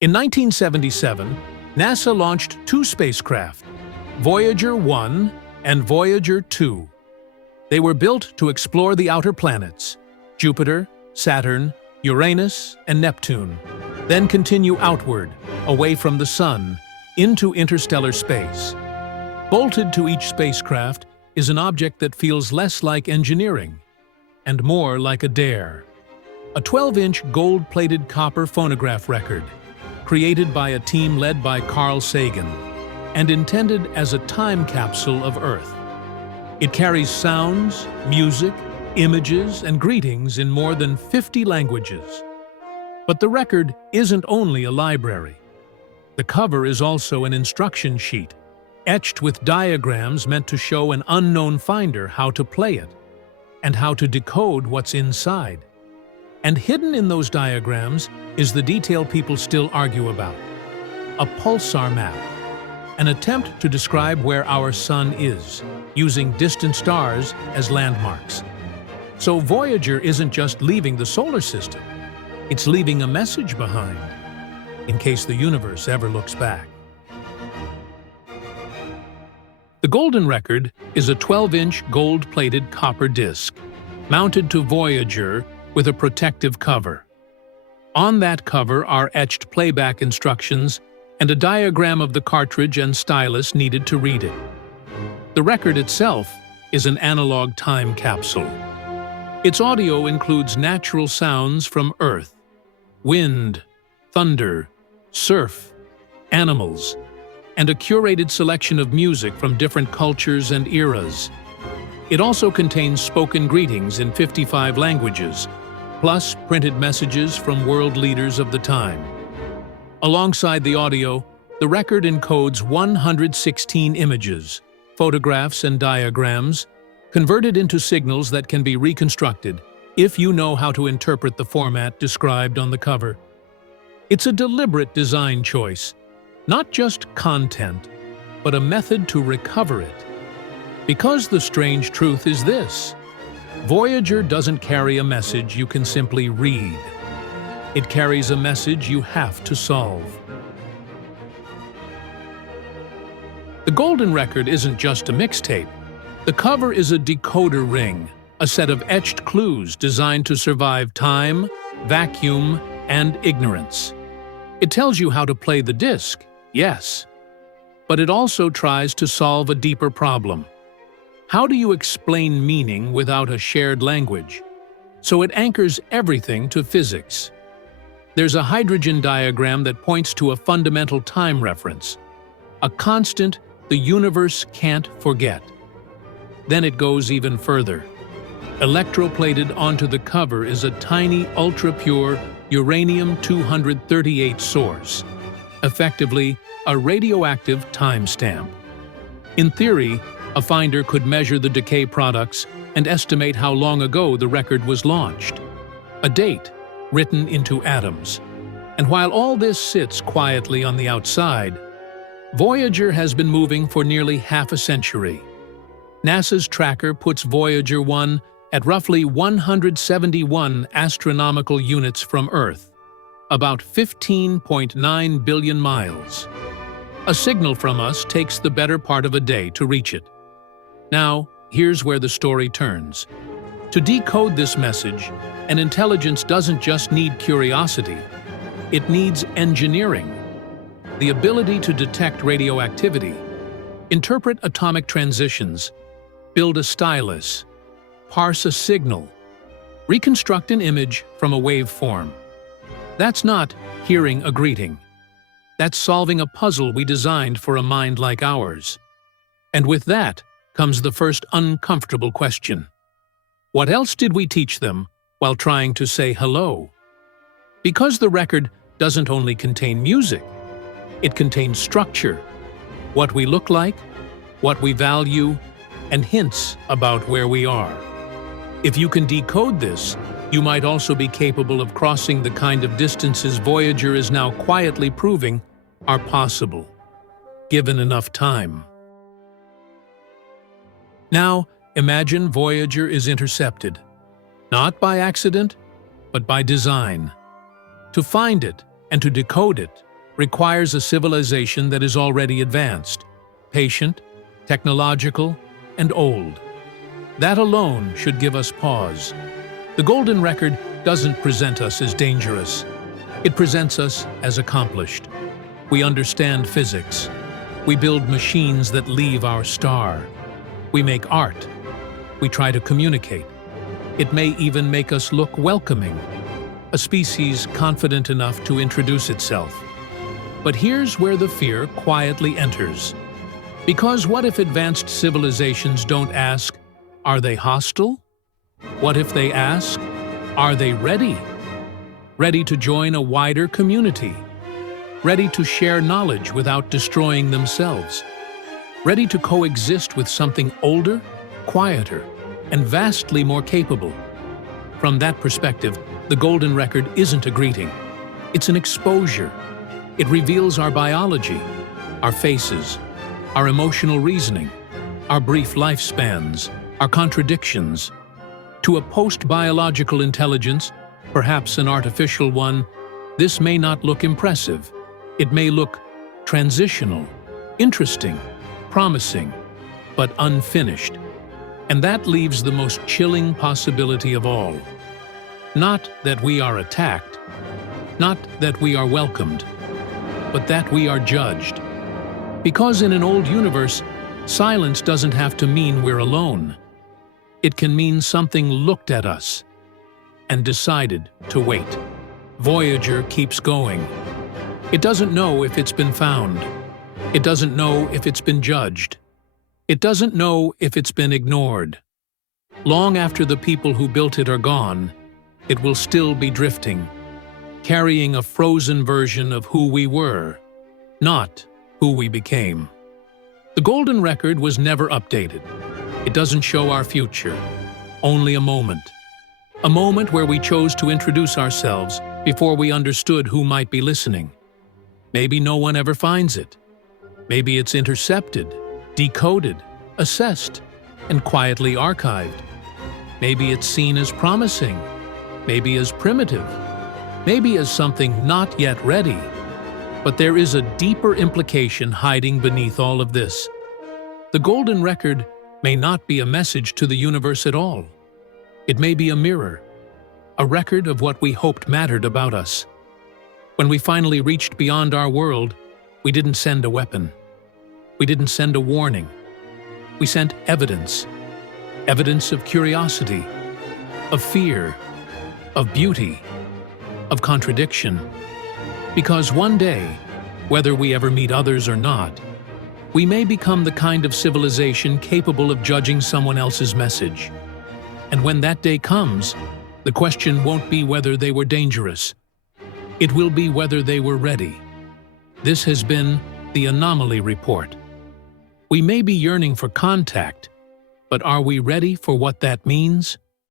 In 1977, NASA launched two spacecraft, Voyager 1 and Voyager 2. They were built to explore the outer planets, Jupiter, Saturn, Uranus, and Neptune, then continue outward, away from the Sun, into interstellar space. Bolted to each spacecraft is an object that feels less like engineering and more like a dare. A 12-inch gold-plated copper phonograph record, created by a team led by Carl Sagan, and intended as a time capsule of Earth. It carries sounds, music, images, and greetings in more than 50 languages. But the record isn't only a library. The cover is also an instruction sheet, etched with diagrams meant to show an unknown finder how to play it, and how to decode what's inside. And hidden in those diagrams is the detail people still argue about: a pulsar map, an attempt to describe where our sun is, using distant stars as landmarks. So Voyager isn't just leaving the solar system, it's leaving a message behind, in case the universe ever looks back. The Golden Record is a 12-inch gold-plated copper disc, mounted to Voyager with a protective cover. On that cover are etched playback instructions and a diagram of the cartridge and stylus needed to read it. The record itself is an analog time capsule. Its audio includes natural sounds from Earth: wind, thunder, surf, animals, and a curated selection of music from different cultures and eras. It also contains spoken greetings in 55 languages, plus printed messages from world leaders of the time. Alongside the audio, the record encodes 116 images, photographs, and diagrams, converted into signals that can be reconstructed if you know how to interpret the format described on the cover. It's a deliberate design choice, not just content, but a method to recover it. Because the strange truth is this: Voyager doesn't carry a message you can simply read. It carries a message you have to solve. The Golden Record isn't just a mixtape. The cover is a decoder ring, a set of etched clues designed to survive time, vacuum, and ignorance. It tells you how to play the disc, yes, but it also tries to solve a deeper problem. How do you explain meaning without a shared language? So it anchors everything to physics. There's a hydrogen diagram that points to a fundamental time reference, a constant the universe can't forget. Then it goes even further. Electroplated onto the cover is a tiny, ultra-pure uranium-238 source, effectively a radioactive timestamp. In theory, a finder could measure the decay products and estimate how long ago the record was launched. A date written into atoms. And while all this sits quietly on the outside, Voyager has been moving for nearly half a century. NASA's tracker puts Voyager 1 at roughly 171 astronomical units from Earth, about 15.9 billion miles. A signal from us takes the better part of a day to reach it. Now, here's where the story turns. To decode this message, an intelligence doesn't just need curiosity, it needs engineering. The ability to detect radioactivity, interpret atomic transitions, build a stylus, parse a signal, reconstruct an image from a waveform. That's not hearing a greeting. That's solving a puzzle we designed for a mind like ours. And with that comes the first uncomfortable question. What else did we teach them while trying to say hello? Because the record doesn't only contain music, it contains structure, what we look like, what we value, and hints about where we are. If you can decode this, you might also be capable of crossing the kind of distances Voyager is now quietly proving are possible, given enough time. Now, imagine Voyager is intercepted, not by accident, but by design. To find it and to decode it requires a civilization that is already advanced, patient, technological, and old. That alone should give us pause. The Golden Record doesn't present us as dangerous. It presents us as accomplished. We understand physics. We build machines that leave our star. We make art. We try to communicate. It may even make us look welcoming, a species confident enough to introduce itself. But here's where the fear quietly enters. Because what if advanced civilizations don't ask, are they hostile? What if they ask, are they ready? Ready to join a wider community? Ready to share knowledge without destroying themselves? Ready to coexist with something older, quieter, and vastly more capable? From that perspective, the Golden Record isn't a greeting. It's an exposure. It reveals our biology, our faces, our emotional reasoning, our brief lifespans, our contradictions. To a post-biological intelligence, perhaps an artificial one, this may not look impressive. It may look transitional, interesting, promising, but unfinished. And that leaves the most chilling possibility of all. Not that we are attacked, not that we are welcomed, but that we are judged. Because in an old universe, silence doesn't have to mean we're alone. It can mean something looked at us and decided to wait. Voyager keeps going. It doesn't know if it's been found. It doesn't know if it's been judged. It doesn't know if it's been ignored. Long after the people who built it are gone, it will still be drifting, carrying a frozen version of who we were, not who we became. The Golden Record was never updated. It doesn't show our future, only a moment. A moment where we chose to introduce ourselves before we understood who might be listening. Maybe no one ever finds it. Maybe it's intercepted, decoded, assessed, and quietly archived. Maybe it's seen as promising, maybe as primitive, maybe as something not yet ready. But there is a deeper implication hiding beneath all of this. The Golden Record may not be a message to the universe at all. It may be a mirror, a record of what we hoped mattered about us. When we finally reached beyond our world, we didn't send a weapon. We didn't send a warning. We sent evidence. Evidence of curiosity, of fear, of beauty, of contradiction. Because one day, whether we ever meet others or not, we may become the kind of civilization capable of judging someone else's message. And when that day comes, the question won't be whether they were dangerous. It will be whether they were ready. This has been the Anomaly Report. We may be yearning for contact, but are we ready for what that means?